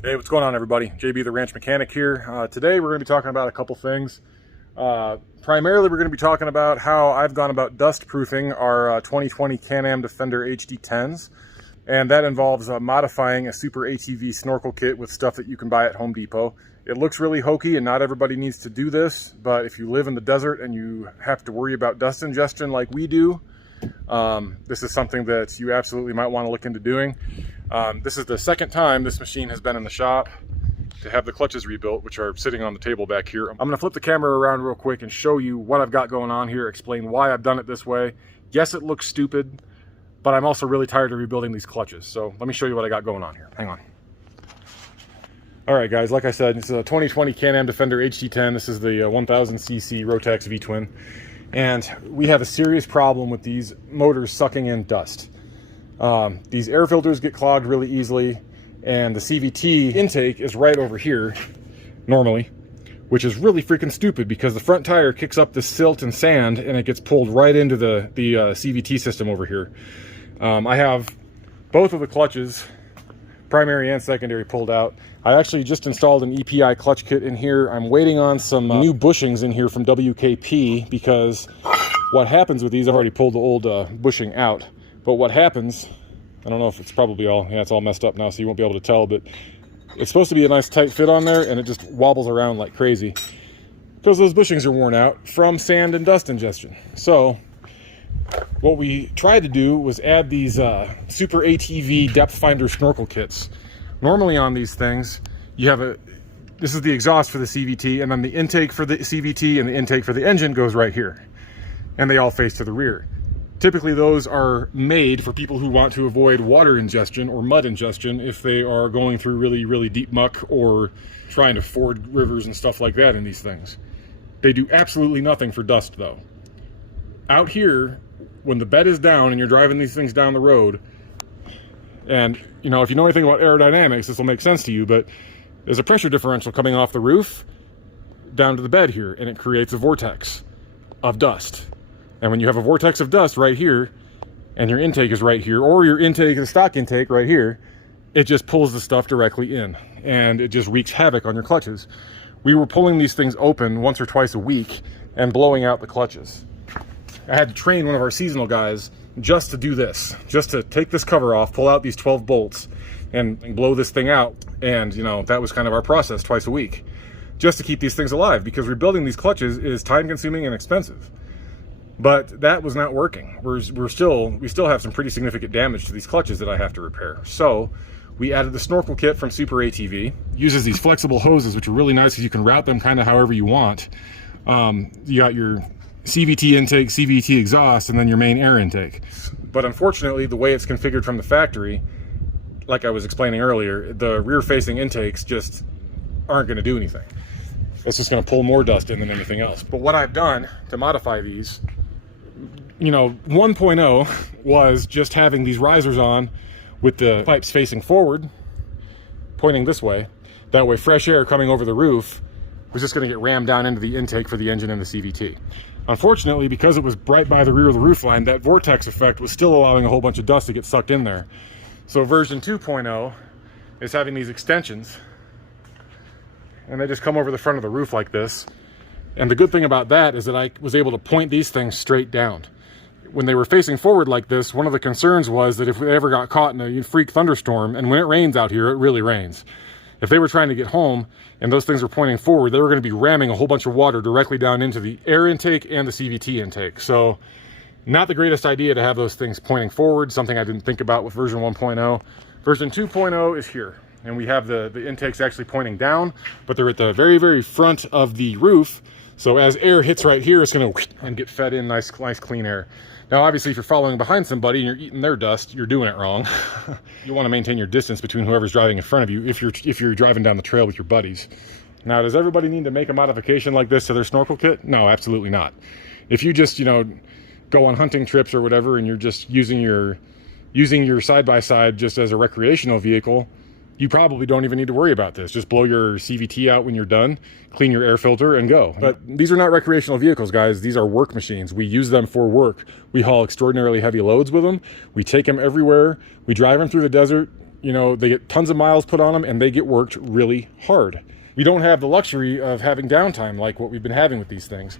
Hey, what's going on, everybody? JB the Ranch Mechanic here. Today we're going to be talking about a couple things. Primarily, we're going to be talking about how I've gone about dust proofing our 2020 Can-Am Defender HD10s, and that involves modifying a super ATV snorkel kit with stuff that you can buy at Home Depot. It looks really hokey, and not everybody needs to do this, but if you live in the desert and you have to worry about dust ingestion like we do, this is something that you absolutely might want to look into doing. This is the second time this machine has been in the shop to have the clutches rebuilt, which are sitting on the table back here. I'm going to flip the camera around real quick and show you what I've got going on here, explain why I've done it this way. Yes, it looks stupid, but I'm also really tired of rebuilding these clutches. So let me show you what I got going on here. Hang on. All right, guys, like I said, this is a 2020 Can-Am Defender HD10. This is the 1000cc Rotax V-twin. And we have a serious problem with these motors sucking in dust. These air filters get clogged really easily, and the CVT intake is right over here, normally, which is really freaking stupid because the front tire kicks up the silt and sand and it gets pulled right into the CVT system over here. I have both of the clutches, primary and secondary, pulled out. I actually just installed an EPI clutch kit in here. I'm waiting on some new bushings in here from WKP because what happens with these, I've already pulled the old bushing out, but what happens, I don't know if it's probably all, yeah, it's all messed up now so you won't be able to tell, but it's supposed to be a nice tight fit on there and it just wobbles around like crazy because those bushings are worn out from sand and dust ingestion. So what we tried to do was add these super ATV depth finder snorkel kits. Normally on these things, you have this is the exhaust for the CVT, and then the intake for the CVT and the intake for the engine goes right here. And they all face to the rear. Typically those are made for people who want to avoid water ingestion or mud ingestion if they are going through really, really deep muck or trying to ford rivers and stuff like that in these things. They do absolutely nothing for dust though. Out here, when the bed is down and you're driving these things down the road, and you know, if you know anything about aerodynamics, this will make sense to you, but there's a pressure differential coming off the roof down to the bed here, and it creates a vortex of dust. And when you have a vortex of dust right here, and your intake is right here, or your intake, the stock intake right here, it just pulls the stuff directly in, and it just wreaks havoc on your clutches. We were pulling these things open once or twice a week and blowing out the clutches. I had to train one of our seasonal guys just to do this, just to take this cover off, pull out these 12 bolts and blow this thing out. And you know, that was kind of our process twice a week, just to keep these things alive, because rebuilding these clutches is time consuming and expensive. But that was not working. We still have some pretty significant damage to these clutches that I have to repair. So we added the snorkel kit from Super ATV. Uses these flexible hoses, which are really nice because you can route them kind of however you want. You got your CVT intake, CVT exhaust, and then your main air intake. But unfortunately, the way it's configured from the factory, like I was explaining earlier, the rear-facing intakes just aren't going to do anything. It's just going to pull more dust in than anything else. But what I've done to modify these, you know, 1.0 was just having these risers on with the pipes facing forward, pointing this way. That way, fresh air coming over the roof was just going to get rammed down into the intake for the engine and the CVT. Unfortunately, because it was right by the rear of the roof line, that vortex effect was still allowing a whole bunch of dust to get sucked in there. So version 2.0 is having these extensions, and they just come over the front of the roof like this. And the good thing about that is that I was able to point these things straight down. When they were facing forward like this, one of the concerns was that if they ever got caught in a freak thunderstorm, and when it rains out here, it really rains. If they were trying to get home and those things were pointing forward, they were going to be ramming a whole bunch of water directly down into the air intake and the CVT intake. So not the greatest idea to have those things pointing forward, something I didn't think about with version 1.0. Version 2.0 is here, and we have the intakes actually pointing down, but they're at the very, very front of the roof. So as air hits right here, it's going to and get fed in nice clean air. Now, obviously, if you're following behind somebody and you're eating their dust, you're doing it wrong. You want to maintain your distance between whoever's driving in front of you if you're driving down the trail with your buddies. Now, does everybody need to make a modification like this to their snorkel kit? No, absolutely not. If you just, you know, go on hunting trips or whatever and you're just using your side-by-side just as a recreational vehicle, you probably don't even need to worry about this. Just blow your CVT out when you're done, clean your air filter, and go. But these are not recreational vehicles, guys. These are work machines. We use them for work. We haul extraordinarily heavy loads with them. We take them everywhere. We drive them through the desert. you know, they get tons of miles put on them and they get worked really hard. We don't have the luxury of having downtime like what we've been having with these things.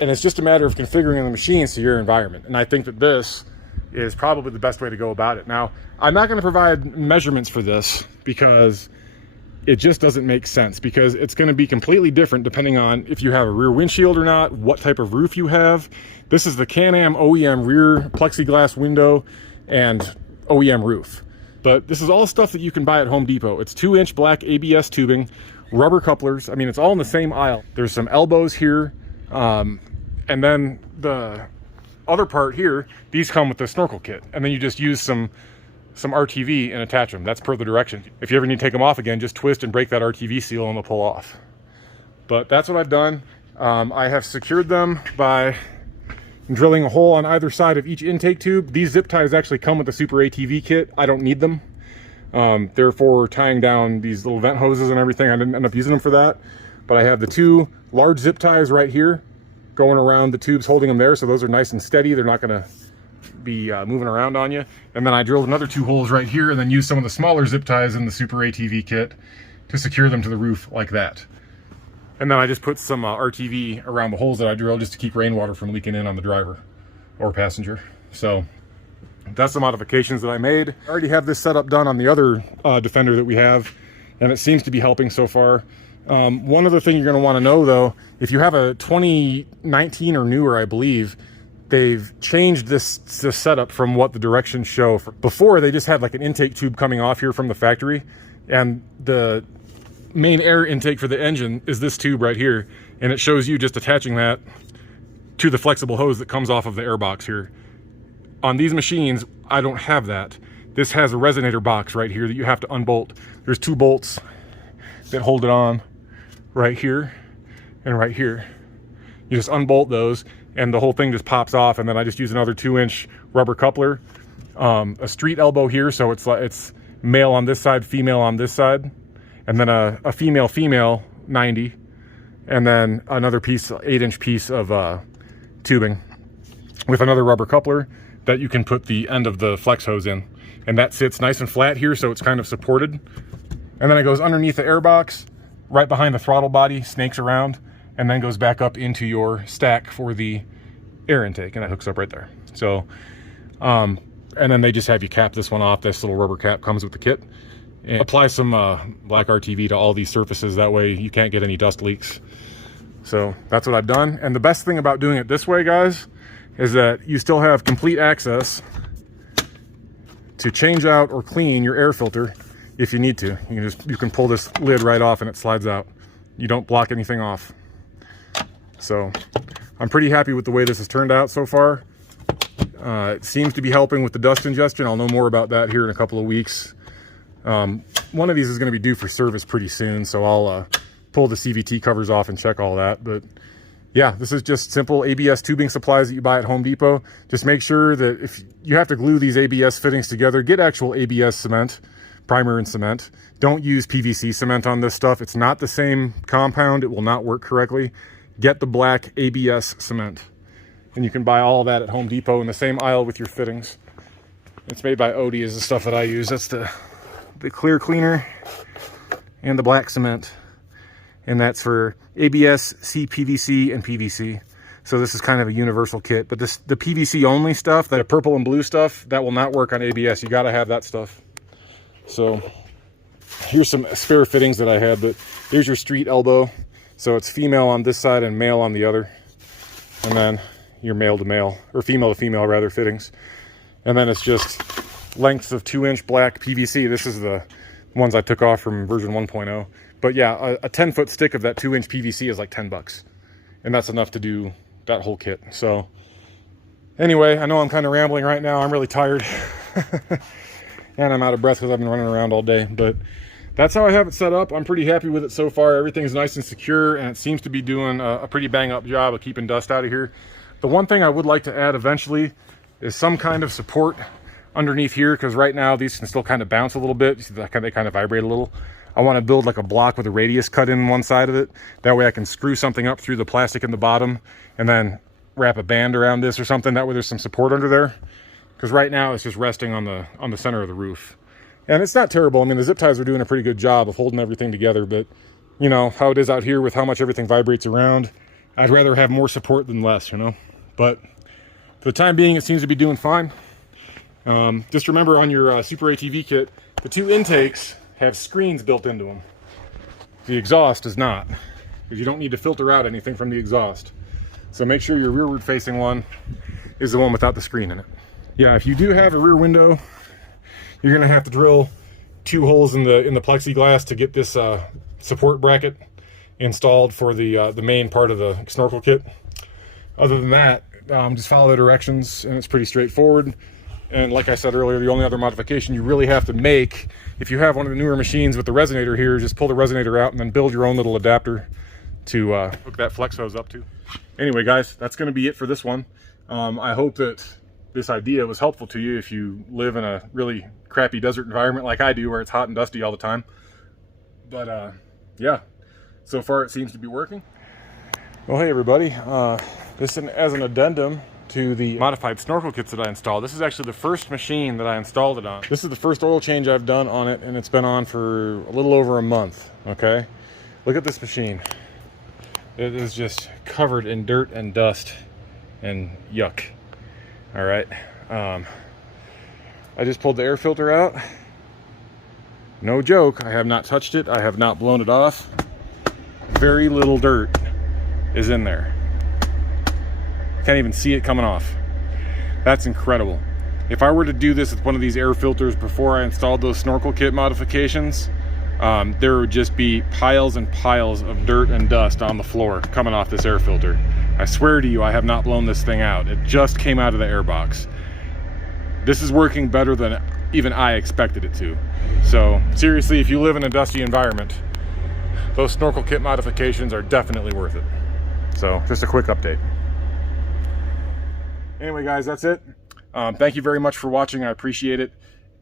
And it's just a matter of configuring the machines to your environment. And I think that this is probably the best way to go about it. Now, I'm not going to provide measurements for this because it just doesn't make sense, because it's going to be completely different depending on if you have a rear windshield or not, what type of roof you have. This is the Can-Am OEM rear plexiglass window and OEM roof. But this is all stuff that you can buy at Home Depot. It's 2-inch black ABS tubing, rubber couplers. I mean, it's all in the same aisle. There's some elbows here. And then the other part here, these come with the snorkel kit. And then you just use some RTV and attach them. That's per the direction. If you ever need to take them off again, just twist and break that RTV seal and they'll pull off. But that's what I've done. I have secured them by drilling a hole on either side of each intake tube. These zip ties actually come with the Super ATV kit. I don't need them. Therefore, tying down these little vent hoses and everything, I didn't end up using them for that. But I have the 2 large zip ties right here going around the tubes, holding them there. So those are nice and steady. They're not going to be moving around on you. And then I drilled another 2 holes right here and then used some of the smaller zip ties in the Super ATV kit to secure them to the roof like that. And then I just put some RTV around the holes that I drilled just to keep rainwater from leaking in on the driver or passenger. So that's the modifications that I made. I already have this setup done on the other Defender that we have, and it seems to be helping so far. One other thing you're going to want to know, though, if you have a 2019 or newer, I believe, they've changed this setup from what the directions show. Before, they just had like an intake tube coming off here from the factory, and the main air intake for the engine is this tube right here, and it shows you just attaching that to the flexible hose that comes off of the air box here. On these machines, I don't have that. This has a resonator box right here that you have to unbolt. There's 2 bolts that hold it on right here and right here. You just unbolt those and the whole thing just pops off, and then I just use another 2-inch rubber coupler, a street elbow here, so it's male on this side, female on this side, and then a female 90, and then another piece, 8-inch piece of tubing with another rubber coupler that you can put the end of the flex hose in, and that sits nice and flat here, so it's kind of supported. And then it goes underneath the air box, right behind the throttle body, snakes around, and then goes back up into your stack for the air intake, and that hooks up right there. So, and then they just have you cap this one off. This little rubber cap comes with the kit. And apply some black RTV to all these surfaces. That way you can't get any dust leaks. So that's what I've done. And the best thing about doing it this way, guys, is that you still have complete access to change out or clean your air filter if you need to. You can pull this lid right off and it slides out. You don't block anything off. So I'm pretty happy with the way this has turned out so far. It seems to be helping with the dust ingestion. I'll know more about that here in a couple of weeks. One of these is going to be due for service pretty soon, so I'll pull the CVT covers off and check all that. But yeah, this is just simple ABS tubing supplies that you buy at Home Depot. Just make sure that if you have to glue these ABS fittings together, get actual ABS cement, primer and cement. Don't use PVC cement on this stuff. It's not the same compound. It will not work correctly. Get the black ABS cement. And you can buy all of that at Home Depot in the same aisle with your fittings. It's made by Odie is the stuff that I use. That's the clear cleaner and the black cement. And that's for ABS, CPVC, and PVC. So this is kind of a universal kit. But the PVC only stuff, that purple and blue stuff, that will not work on ABS. You gotta have that stuff. So here's some spare fittings that I had, but here's your street elbow. So it's female on this side and male on the other. And then your male to male, or female to female rather, fittings. And then it's just lengths of 2-inch black PVC. This is the ones I took off from version 1.0. But yeah, a 10-foot stick of that 2-inch PVC is like $10. And that's enough to do that whole kit. So anyway, I know I'm kind of rambling right now. I'm really tired. And I'm out of breath because I've been running around all day. But that's how I have it set up. I'm pretty happy with it so far. Everything's nice and secure, and it seems to be doing a pretty bang-up job of keeping dust out of here. The one thing I would like to add eventually is some kind of support underneath here, because right now these can still kind of bounce a little bit. They kind of vibrate a little. I want to build like a block with a radius cut in one side of it. That way I can screw something up through the plastic in the bottom and then wrap a band around this or something. That way there's some support under there. Because right now it's just resting on the center of the roof. And it's not terrible. I mean, the zip ties are doing a pretty good job of holding everything together, but you know how it is out here with how much everything vibrates around. I'd rather have more support than less, you know. But for the time being, it seems to be doing fine. Just remember on your Super ATV kit, the 2 intakes have screens built into them. The exhaust does not, because you don't need to filter out anything from the exhaust. So make sure your rearward facing one is the one without the screen in it. Yeah, if you do have a rear window, you're gonna have to drill 2 holes in the plexiglass to get this support bracket installed for the main part of the snorkel kit. Other than that, just follow the directions and it's pretty straightforward. And like I said earlier, the only other modification you really have to make, if you have one of the newer machines with the resonator here, just pull the resonator out and then build your own little adapter to hook that flex hose up to. Anyway guys, that's going to be it for this one. I hope that this idea was helpful to you if you live in a really crappy desert environment like I do, where it's hot and dusty all the time. But yeah, so far it seems to be working. Well, hey everybody, this is as an addendum to the modified snorkel kits that I installed. This is actually the first machine that I installed it on. This is the first oil change I've done on it, and it's been on for a little over a month, okay? Look at this machine. It is just covered in dirt and dust and yuck. All right, I just pulled the air filter out. No joke, I have not touched it. I have not blown it off. Very little dirt is in there. Can't even see it coming off. That's incredible. If I were to do this with one of these air filters before I installed those snorkel kit modifications, there would just be piles and piles of dirt and dust on the floor coming off this air filter. I swear to you, I have not blown this thing out. It just came out of the air box. This is working better than even I expected it to. So seriously, if you live in a dusty environment, those snorkel kit modifications are definitely worth it. So just a quick update. Anyway guys, that's it. Thank you very much for watching. I appreciate it.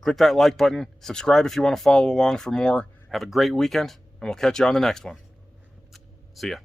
Click that like button, subscribe if you want to follow along for more. Have a great weekend, and we'll catch you on the next one. See ya.